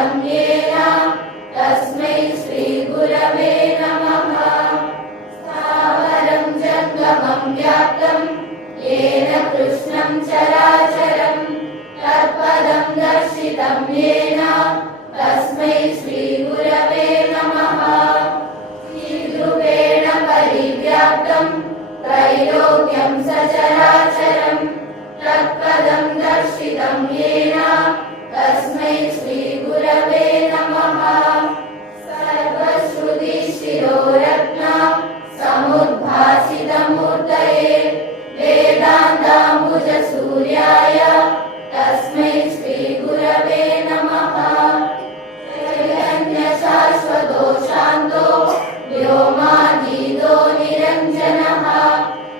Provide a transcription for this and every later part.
दर्शितं येन तस्मै श्रीगुरवे नमः। स्थावरं जङ्गमं व्याप्तं येन कृष्णं चराचरं तत्पदं दर्शितं येन तस्मै श्रीगुरवे नमः। चिद्रूपेण परिव्याप्तं त्रैलोक्यं सचराचरं तत्पदं दर्शितं येन तस्मै श्रीगुरवे नमः। सर्वश्रुतिशिरोरत्न समुद्भासितमूर्तये वेदान्ताम्बुजसूर्याय तस्मै श्रीगुरवे नमः। चैतन्यशाश्वतो शान्तो व्योमातीतो निरञ्जनः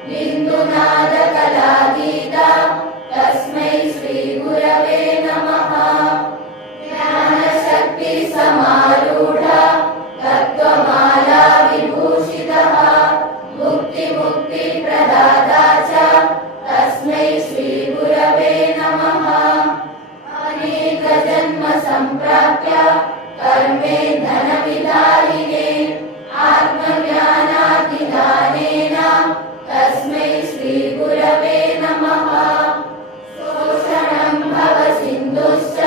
बिन्दुनादकलातीता तस्मै श्रीगुरवे नमः। ज्ञानशक्तिसमारूढ तत्त्वमाला विभूषितः मुक्तिप्रदाता च तस्मै श्रीगुरवे नमः। अनेकजन्म सम्प्राप्य कर्मे धनविधारिणे आत्मज्ञानातिदानेन तस्मै श्रीगुरवे नमः। शोषणं भवसिन्धुश्च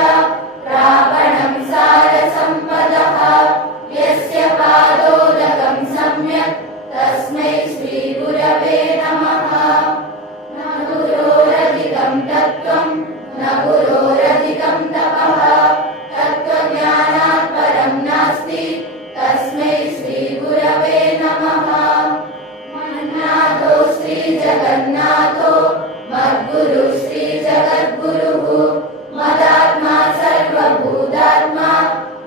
प्रापणं सारसम्पदः यस्य पादोदकं सम्यक् तस्मै श्रीगुरवे नमः। न गुरोरधिकं तत्त्वं न गुरोरधिकं तपः तत्त्वज्ञानात् परं नास्ति तस्मै श्रीगुरवे नमः। मन्नाथो श्रीजगन्नाथो मद्गुरुः श्रीजगद्गुरुः मदात्मा सर्वभूतात्मा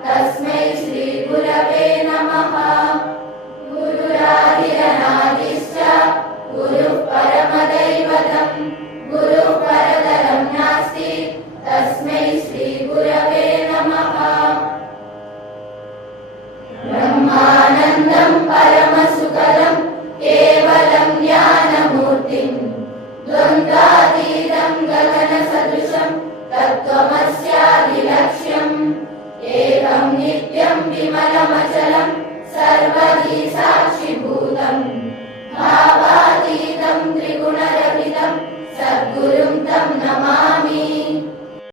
तस्मै श्रीगुरवे नमः। गुरुरादिरनादिश्च गुरुः परमदैवतं गुरुः परतरं नास्ति तस्मै श्रीगुरवे नमः। ब्रह्मानन्दं परमसुखदं केवलं ज्ञानमूर्तिं द्वन्द्वातीतं गगनसदृशं तत्त्वमस्यादिलक्ष्यम् एकं नित्यं विमलमचलं सर्वधी साक्षि